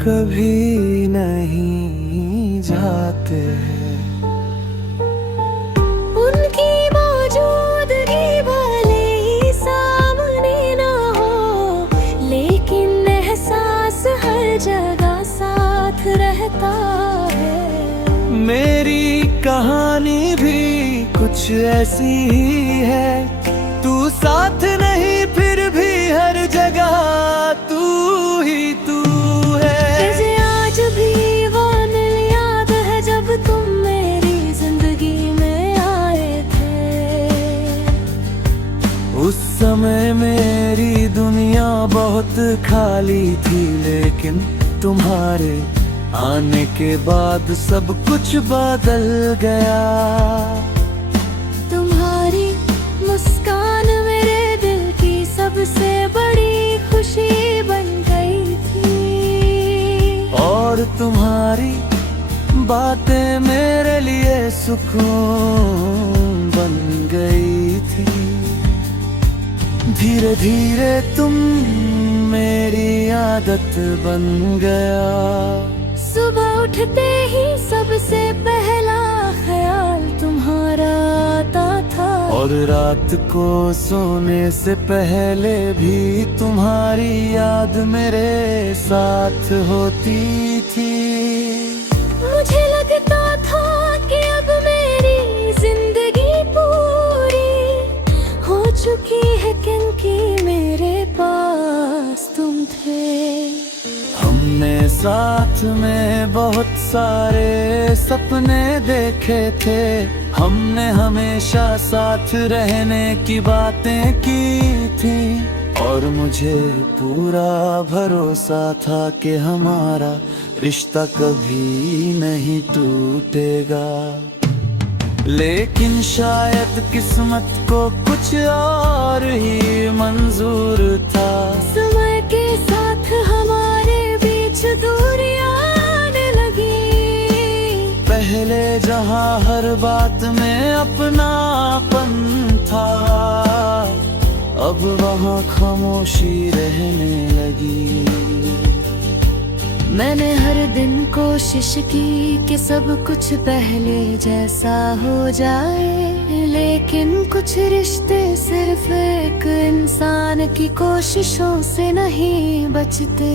कभी नहीं जाते। उनकी मौजूदगी भले ही सामने ना हो, लेकिन एहसास हर जगह साथ रहता है। मेरी कहानी भी कुछ ऐसी ही है, तू साथ नहीं फिर भी हर जगह तू ही तू है। मुझे आज भी वो दिन याद है जब तुम मेरी जिंदगी में आए थे। उस समय मेरी दुनिया बहुत खाली थी, लेकिन तुम्हारे आने के बाद सब कुछ बदल गया। तुम्हारी मुस्कान मेरे दिल की सबसे बड़ी खुशी बन गई थी, और तुम्हारी बातें मेरे लिए सुकून बन गई थी। धीरे धीरे तुम मेरी आदत बन गया। सुबह उठते ही सबसे पहला ख्याल तुम्हारा आता था, और रात को सोने से पहले भी तुम्हारी याद मेरे साथ होती थी। मुझे लगता था कि अब मेरी जिंदगी पूरी हो चुकी है, क्योंकि मेरे पास तुम थे। हमने साथ में बहुत सारे सपने देखे थे, हमने हमेशा साथ रहने की बातें की थी, और मुझे पूरा भरोसा था कि हमारा रिश्ता कभी नहीं टूटेगा। लेकिन शायद किस्मत को कुछ और ही मंजूर था। समय के साथ हमारे बीच दूरियां आने लगी। पहले जहां हर बात में अपनापन था, अब वहां खामोशी रहने लगी। मैंने हर दिन कोशिश की कि सब कुछ पहले जैसा हो जाए, लेकिन कुछ रिश्ते सिर्फ एक इंसान की कोशिशों से नहीं बचते।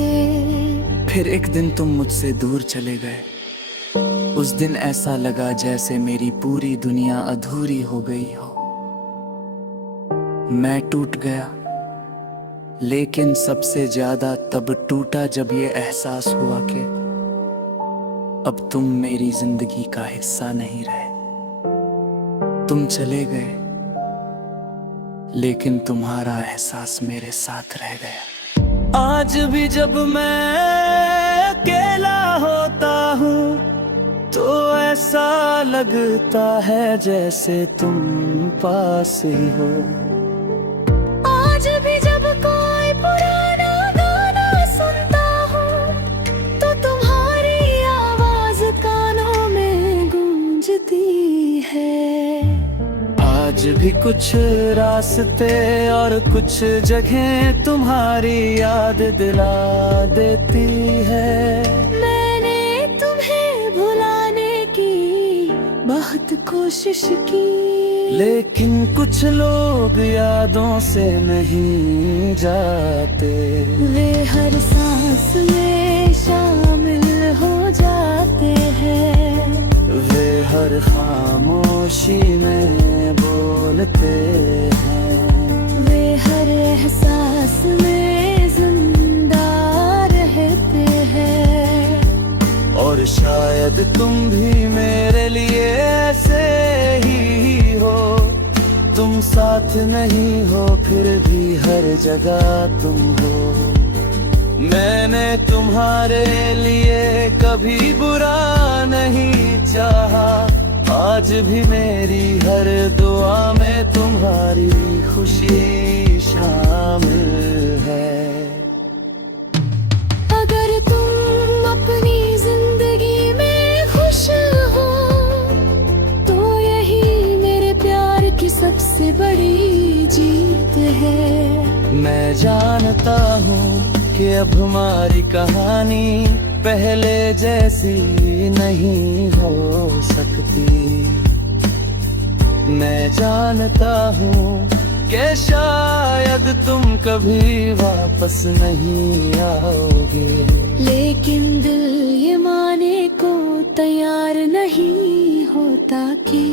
फिर एक दिन तुम मुझसे दूर चले गए। उस दिन ऐसा लगा जैसे मेरी पूरी दुनिया अधूरी हो गई हो। मैं टूट गया, लेकिन सबसे ज्यादा तब टूटा जब ये एहसास हुआ कि अब तुम मेरी जिंदगी का हिस्सा नहीं रहे। तुम चले गए, लेकिन तुम्हारा एहसास मेरे साथ रह गया। आज भी जब मैं अकेला होता हूँ तो ऐसा लगता है जैसे तुम पास ही हो। आज भी जब कोई पुराना गाना सुनता हूँ तो तुम्हारी आवाज कानों में गूंजती है। आज भी कुछ रास्ते और कुछ जगह तुम्हारी याद दिला देती है। मैंने तुम्हें भुलाने की बहुत कोशिश की, लेकिन कुछ लोग यादों से नहीं जाते। वे हर सांस में शामिल हो जाते हैं। वे हर खामोशी में बोलते हैं। वे हर एहसास में जिंदा रहते हैं। और शायद तुम भी मेरे लिए ऐसे ही हो। तुम साथ नहीं हो फिर भी हर जगह तुम हो। मैंने तुम्हारे लिए कभी बुरा नहीं चाहा। आज भी मेरी हर दुआ में तुम्हारी खुशी शामिल है। अगर तुम अपनी जिंदगी में खुश हो तो यही मेरे प्यार की सबसे बड़ी जीत है। मैं जानता हूँ कि अब हमारी कहानी पहले जैसी नहीं हो सकती। मैं जानता हूँ कि शायद तुम कभी वापस नहीं आओगे, लेकिन दिल ये माने को तैयार नहीं होता कि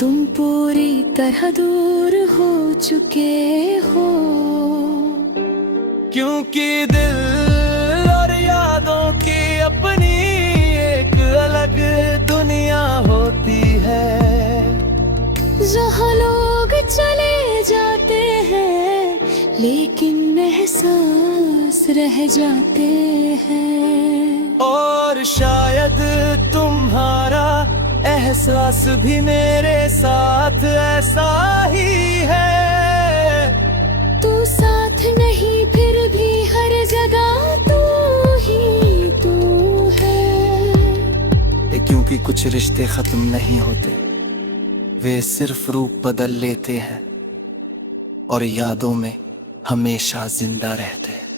तुम पूरी तरह दूर हो चुके हो। क्योंकि दिल और यादों की अपनी एक अलग दुनिया होती है, जहाँ लोग चले जाते हैं लेकिन एहसास रह जाते हैं। और शायद तुम्हारा एहसास भी मेरे साथ ऐसा ही है। तू साथ नहीं फिर भी हर जगह तू ही तू है। क्योंकि कुछ रिश्ते खत्म नहीं होते, वे सिर्फ रूप बदल लेते हैं और यादों में हमेशा जिंदा रहते हैं।